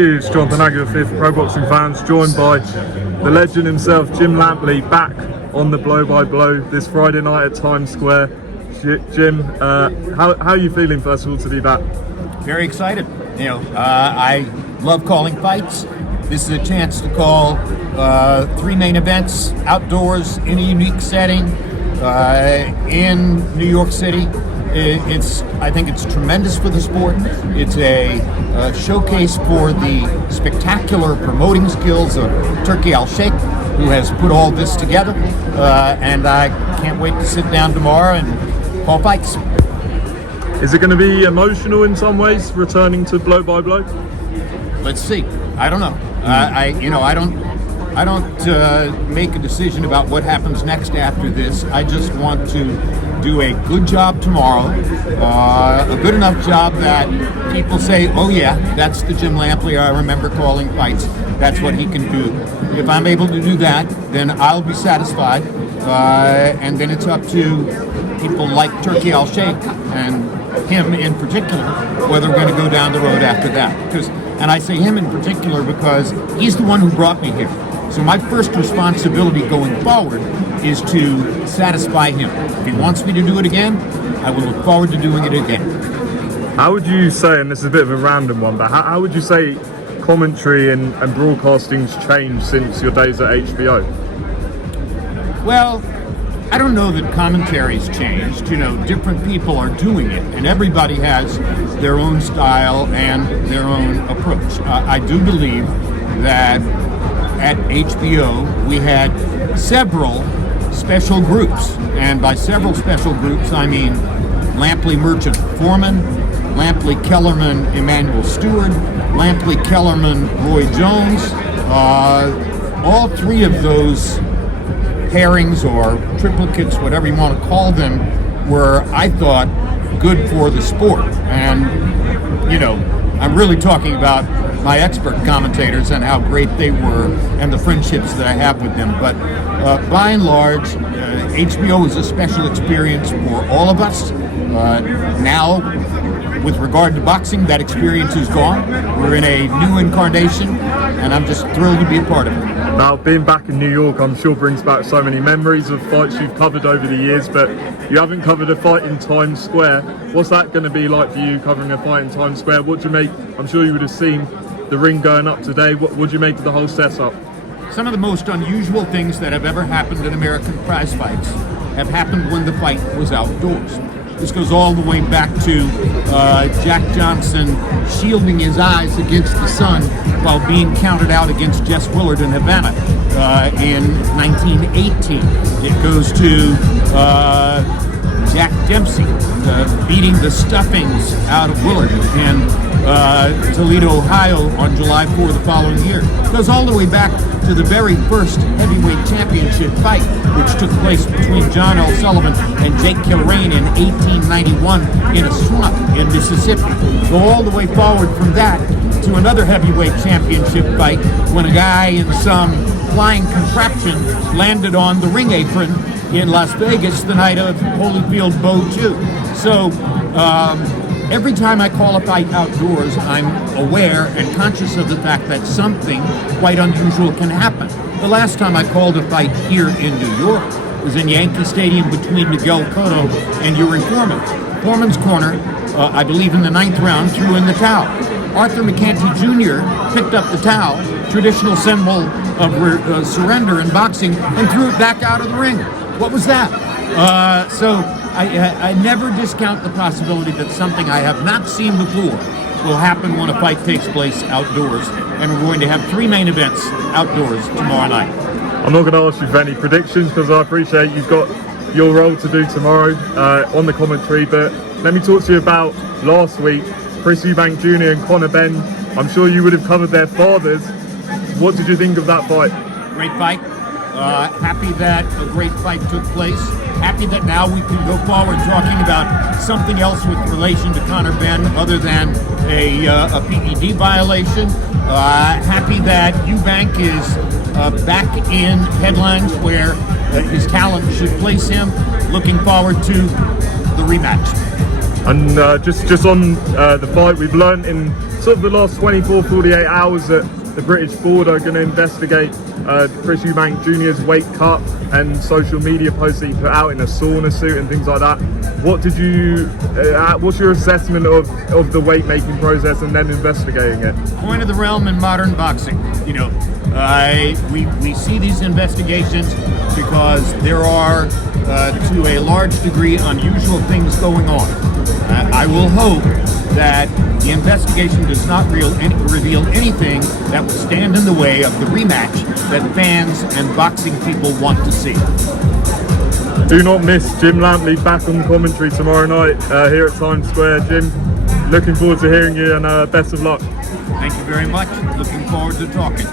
It's Jonathan Agger, fifth Pro Boxing fans, joined by the legend himself, Jim Lampley, back on the Blow by Blow this Friday night at Times Square. Jim, how are you feeling, first of all, to be back? Very excited. I love calling fights. This is a chance to call three main events outdoors in a unique setting in New York City. I think it's tremendous for the sport. It's a showcase for the spectacular promoting skills of Turki Al-Sheikh, who has put all this together. And I can't wait to sit down tomorrow and call fights. Is it going to be emotional in some ways, returning to Blow by Blow? Let's see. I don't know. I don't make a decision about what happens next after this. I just want to do a good job tomorrow, a good enough job that people say, oh yeah, that's the Jim Lampley I remember calling fights. That's what he can do. If I'm able to do that, then I'll be satisfied. And then it's up to people like Turki Al-Sheikh and him in particular, whether we're going to go down the road after that. And I say him in particular because he's the one who brought me here. So my first responsibility going forward is to satisfy him. If he wants me to do it again, I will look forward to doing it again. How would you say, and this is a bit of a random one, but how would you say commentary and broadcasting's changed since your days at HBO? Well, I don't know that commentary's changed. Different people are doing it, and everybody has their own style and their own approach. I do believe that at HBO we had several special groups, and by several special groups I mean Lampley Merchant Foreman, Lampley Kellerman Emmanuel Stewart, Lampley Kellerman Roy Jones. All three of those pairings or triplicates, whatever you want to call them, were, I thought, good for the sport. And I'm really talking about my expert commentators and how great they were and the friendships that I have with them. But by and large, HBO is a special experience for all of us. Now, with regard to boxing, that experience is gone. We're in a new incarnation, and I'm just thrilled to be a part of it. Now, being back in New York, I'm sure brings back so many memories of fights you've covered over the years, but you haven't covered a fight in Times Square. What's that going to be like for you, covering a fight in Times Square? What do you make? I'm sure you would have seen the ring going up today. What do you make of the whole setup? Some of the most unusual things that have ever happened in American prize fights have happened when the fight was outdoors. This goes all the way back to Jack Johnson shielding his eyes against the sun while being counted out against Jess Willard in Havana in 1918. It goes to Jack Dempsey beating the stuffings out of Willard in Toledo, Ohio on July 4 the following year. It goes all the way back to the very first heavyweight championship fight, which took place between John L. Sullivan and Jake Kilrain in 1891 in a swamp in Mississippi. Go all the way forward from that to another heavyweight championship fight when a guy in some flying contraption landed on the ring apron in Las Vegas the night of Holyfield Bow 2. So every time I call a fight outdoors, I'm aware and conscious of the fact that something quite unusual can happen. The last time I called a fight here in New York was in Yankee Stadium between Miguel Cotto and Yuri Foreman. Foreman's corner, I believe in the 9th round, threw in the towel. Arthur McCanty Jr. picked up the towel, traditional symbol of surrender in boxing, and threw it back out of the ring. What was that? So I never discount the possibility that something I have not seen before will happen when a fight takes place outdoors, and we're going to have three main events outdoors tomorrow night. I'm not going to ask you for any predictions because I appreciate you've got your role to do tomorrow on the commentary, but let me talk to you about last week, Chris Eubank Jr. and Conor Benn. I'm sure you would have covered their fathers. What did you think of that fight? Great fight. Happy that a great fight took place. Happy that now we can go forward talking about something else with relation to Conor Benn other than a PED violation. Happy that Eubank is back in headlines where his talent should place him. Looking forward to the rematch. And just on the fight, we've learned in sort of the last 24, 48 hours that the British board are going to investigate Chris Eubank Jr.'s weight cut and social media posts that he put out in a sauna suit and things like that. What did you? What's your assessment of the weight making process and then investigating it? Point of the realm in modern boxing. You know, we see these investigations because there are, to a large degree, unusual things going on. I will hope that the investigation does not reveal anything that will stand in the way of the rematch that fans and boxing people want to see. Do not miss Jim Lampley back on commentary tomorrow night here at Times Square. Jim, looking forward to hearing you, and best of luck. Thank you very much. Looking forward to talking.